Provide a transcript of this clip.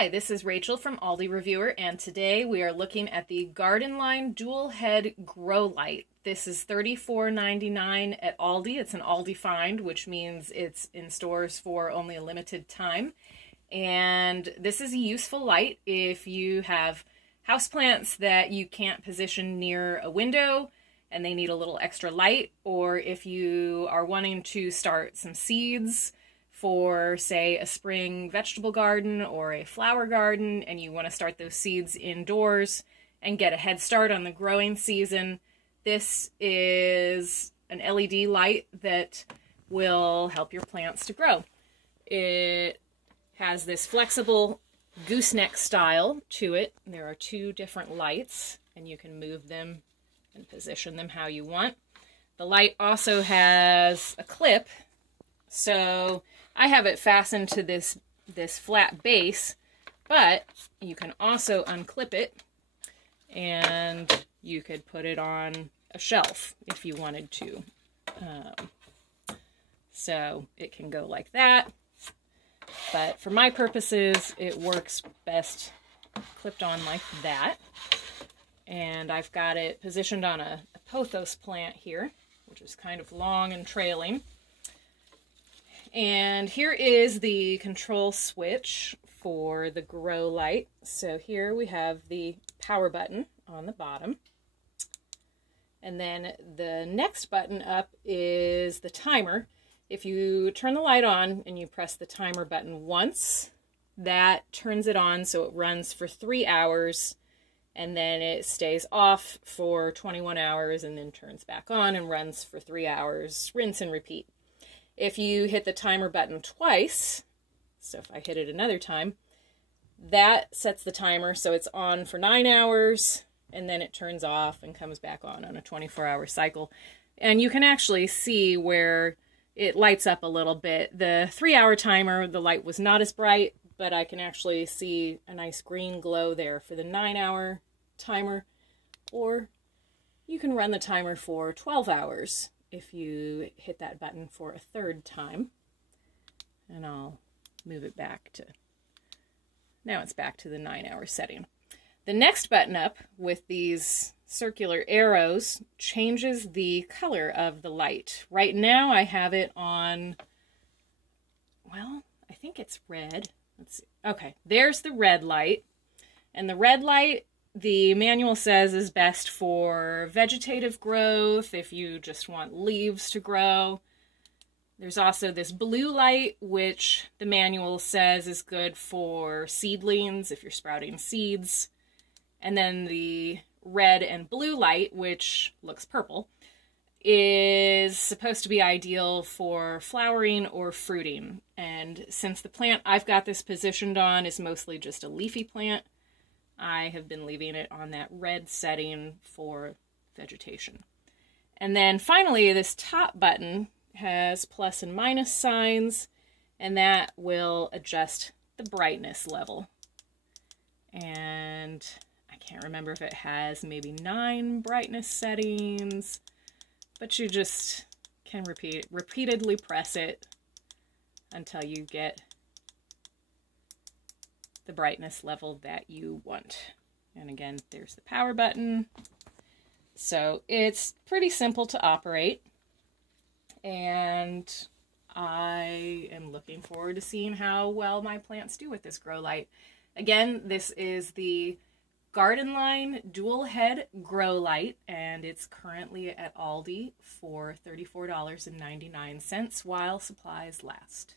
Hi, this is Rachel from Aldi Reviewer, and today we are looking at the Gardenline Dual Head Grow Light. This is $34.99 at Aldi. It's an Aldi find, which means it's in stores for only a limited time. And this is a useful light if you have houseplants that you can't position near a window and they need a little extra light, or if you are wanting to start some seeds for, say, a spring vegetable garden or a flower garden, and you want to start those seeds indoors and get a head start on the growing season. This is an LED light that will help your plants to grow. It has this flexible gooseneck style to it. There are two different lights, and you can move them and position them how you want. The light also has a clip, so I have it fastened to this flat base, but you can also unclip it and you could put it on a shelf if you wanted to. So it can go like that, but for my purposes it works best clipped on like that. And I've got it positioned on a pothos plant here, which is kind of long and trailing. And here is the control switch for the grow light. So here we have the power button on the bottom. And then the next button up is the timer. If you turn the light on and you press the timer button once, that turns it on so it runs for 3 hours, and then it stays off for 21 hours and then turns back on and runs for 3 hours, rinse and repeat. If you hit the timer button twice, so if I hit it another time, that sets the timer so it's on for 9 hours, and then it turns off and comes back on a 24-hour cycle. And you can actually see where it lights up a little bit. The 3-hour timer, the light was not as bright, but I can actually see a nice green glow there for the 9-hour timer. Or you can run the timer for 12 hours. If you hit that button for a third time. And I'll move it back to, now it's back to the 9-hour setting. The next button up with these circular arrows changes the color of the light. Right now I have it on, well, I think it's red. Let's see. Okay, there's the red light. And the red light, the manual says, is best for vegetative growth, if you just want leaves to grow. There's also this blue light, which the manual says is good for seedlings, if you're sprouting seeds. And then the red and blue light, which looks purple, is supposed to be ideal for flowering or fruiting. And since the plant I've got this positioned on is mostly just a leafy plant, I have been leaving it on that red setting for vegetation. And then finally, this top button has plus and minus signs, and that will adjust the brightness level. And I can't remember if it has maybe 9 brightness settings, but you just can repeatedly press it until you get the brightness level that you want. And again, there's the power button. So it's pretty simple to operate, and I am looking forward to seeing how well my plants do with this grow light. Again, this is the Gardenline Dual Head Grow Light, and it's currently at Aldi for $34.99 while supplies last.